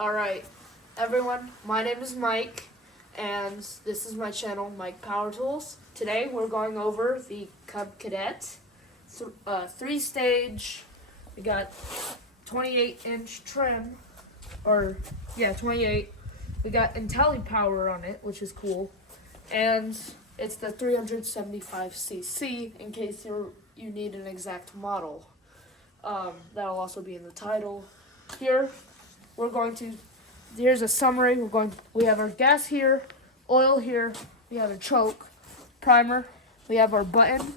Alright, everyone, my name is Mike, and this is my channel, Mike Power Tools. Today we're going over the Cadet 3-stage. We got 28-inch trim, 28. We got Intellipower on it, which is cool, and it's the 375cc in case you need an exact model. That'll also be in the title. Here, here's a summary. We have our gas here, oil here, we have a choke, primer, we have our button.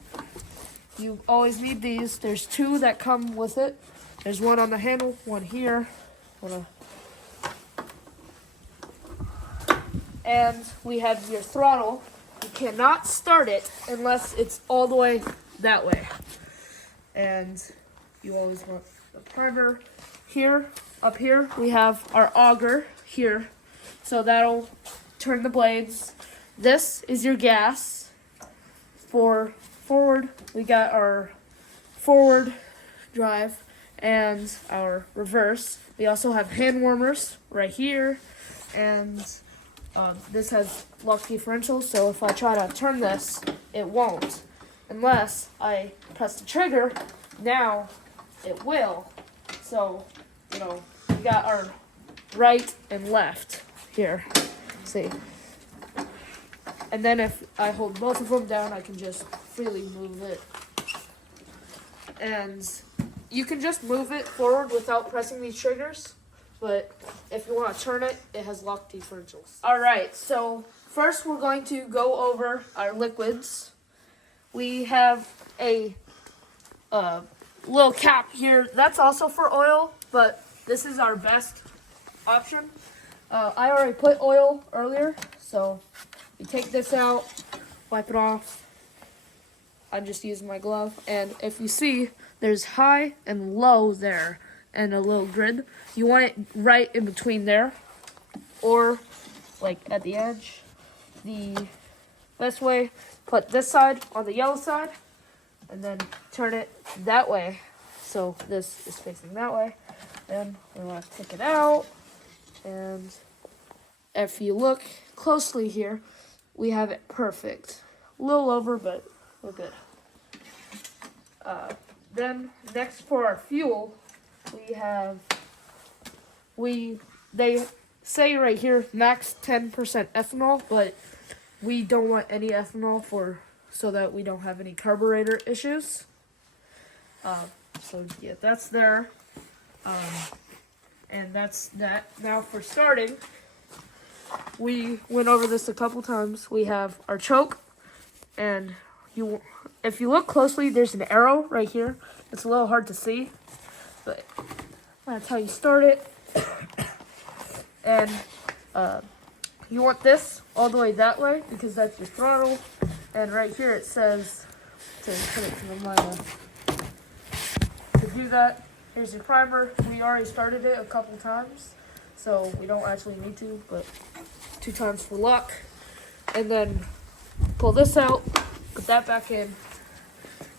You always need these. There's two that come with it. There's one on the handle, one here. And we have your throttle. You cannot start it unless it's all the way that way. And you always want the primer. Here, up here, we have our auger here. So that'll turn the blades. This is your gas. For forward, we got our forward drive and our reverse. We also have hand warmers right here. And this has lock differentials, so if I try to turn this, it won't. Unless I press the trigger, now it will. So, we got our right and left here. See? And then if I hold both of them down, I can just freely move it. And you can just move it forward without pressing these triggers. But if you want to turn it, it has lock differentials. Alright, so first we're going to go over our liquids. We have a little cap here. That's also for oil, but this is our best option. I already put oil earlier, so you take this out, wipe it off. I'm just using my glove. And if you see, there's high and low there. And a little grid. You want it right in between there, or like at the edge. The best way, put this side on the yellow side, and then turn it that way. So this is facing that way. Then we want to take it out, and if you look closely here, we have it perfect. A little over, but we're good. Then next for our fuel, they say right here max 10% ethanol, but we don't want any ethanol so that we don't have any carburetor issues. So yeah, that's there. And that's that. Now for starting, we went over this a couple times. We have our choke, and if you look closely, there's an arrow right here. It's a little hard to see, but that's how you start it. And you want this all the way that way because that's your throttle. And right here it says to put it to the minus. To do that, here's your primer. We already started it a couple times, so we don't actually need to, but 2 times for luck. And then pull this out, put that back in.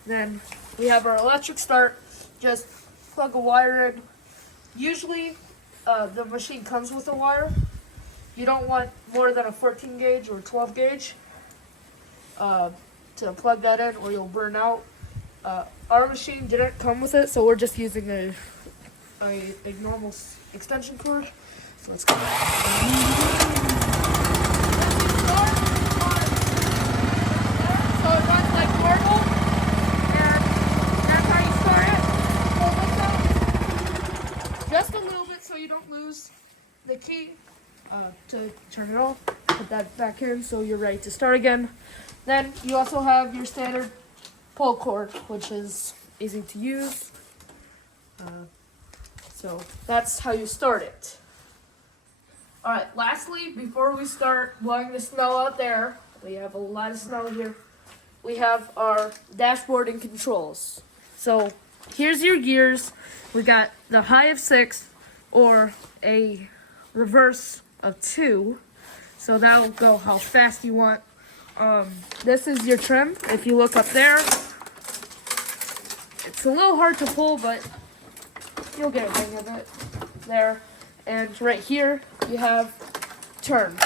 Then we have our electric start. Just plug a wire in. Usually, the machine comes with a wire. You don't want more than a 14 gauge or 12 gauge to plug that in, or you'll burn out. Our machine didn't come with it, so we're just using a normal extension cord. So let's go. So it runs like normal, and that's how you start it. Pull this out just a little bit so you don't lose the key to turn it off. Put that back in so you're ready to start again. Then you also have your standard pull cord, which is easy to use. So that's how you start it. Alright, lastly, before we start blowing the snow out there, we have a lot of snow here. We have our dashboard and controls. So here's your gears. We got the high of 6 or a reverse of 2. So that'll go how fast you want. This is your trim. If you look up there, it's a little hard to pull, but you'll get a hang of it there. And right here, you have turn.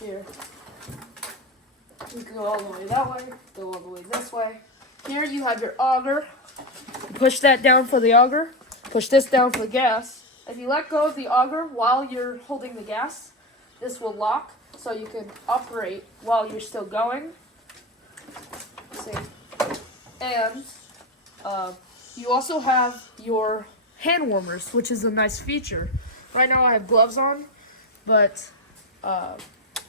Here. You can go all the way that way, go all the way this way. Here you have your auger. You push that down for the auger. Push this down for the gas. If you let go of the auger while you're holding the gas, this will lock so you can operate while you're still going. See? And you also have your hand warmers, which is a nice feature. Right now I have gloves on, but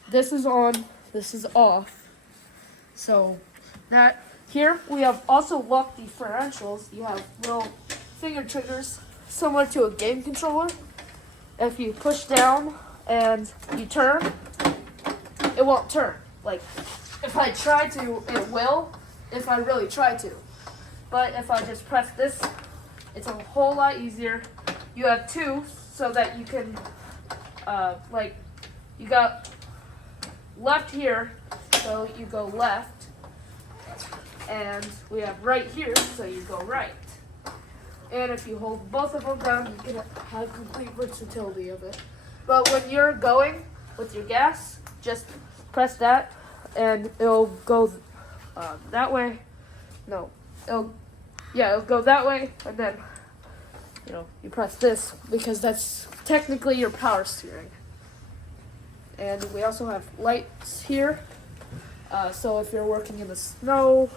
this is on, this is off. So that here we have also locked differentials. You have little finger triggers similar to a game controller. If you push down and you turn, it won't turn. Like if I try to, it will, if I really try to. But if I just press this, it's a whole lot easier. You have two so that you can, like, you got left here, so you go left. And we have right here, so you go right. And if you hold both of them down, you can have complete versatility of it. But when you're going with your gas, just press that, and it'll go that way. No, it'll go that way, and then you press this because that's technically your power steering. And we also have lights here, so if you're working in the snow,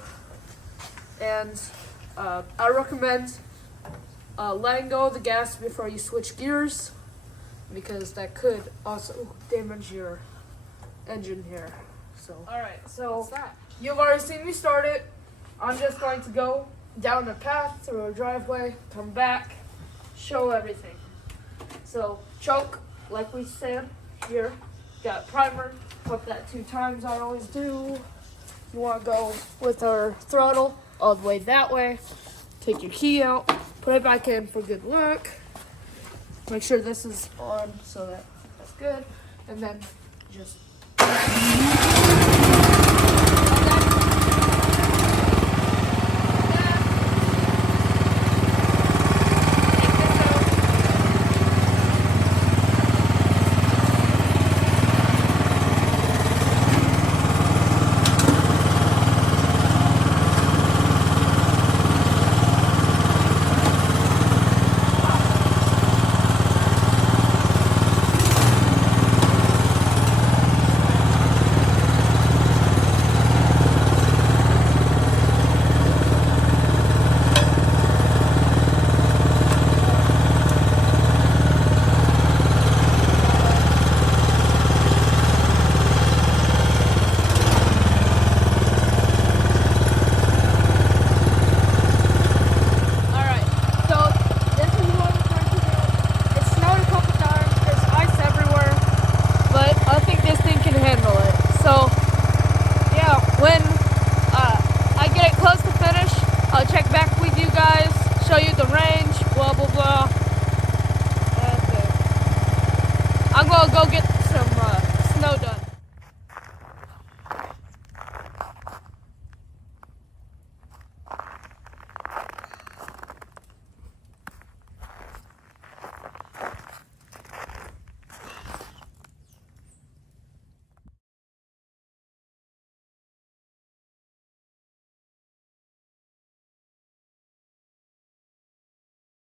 and I recommend letting go of the gas before you switch gears, because that could also damage your engine here. So, alright, so you've already seen me start it. I'm just going to go down the path through a driveway, come back, show everything. So, choke, like we said here, got primer, pump that 2 times, I always do. You want to go with our throttle all the way that way, take your key out, put it back in for good luck. Make sure this is on so that's good. And then just show you the range, blah, blah, blah. And I'm gonna go get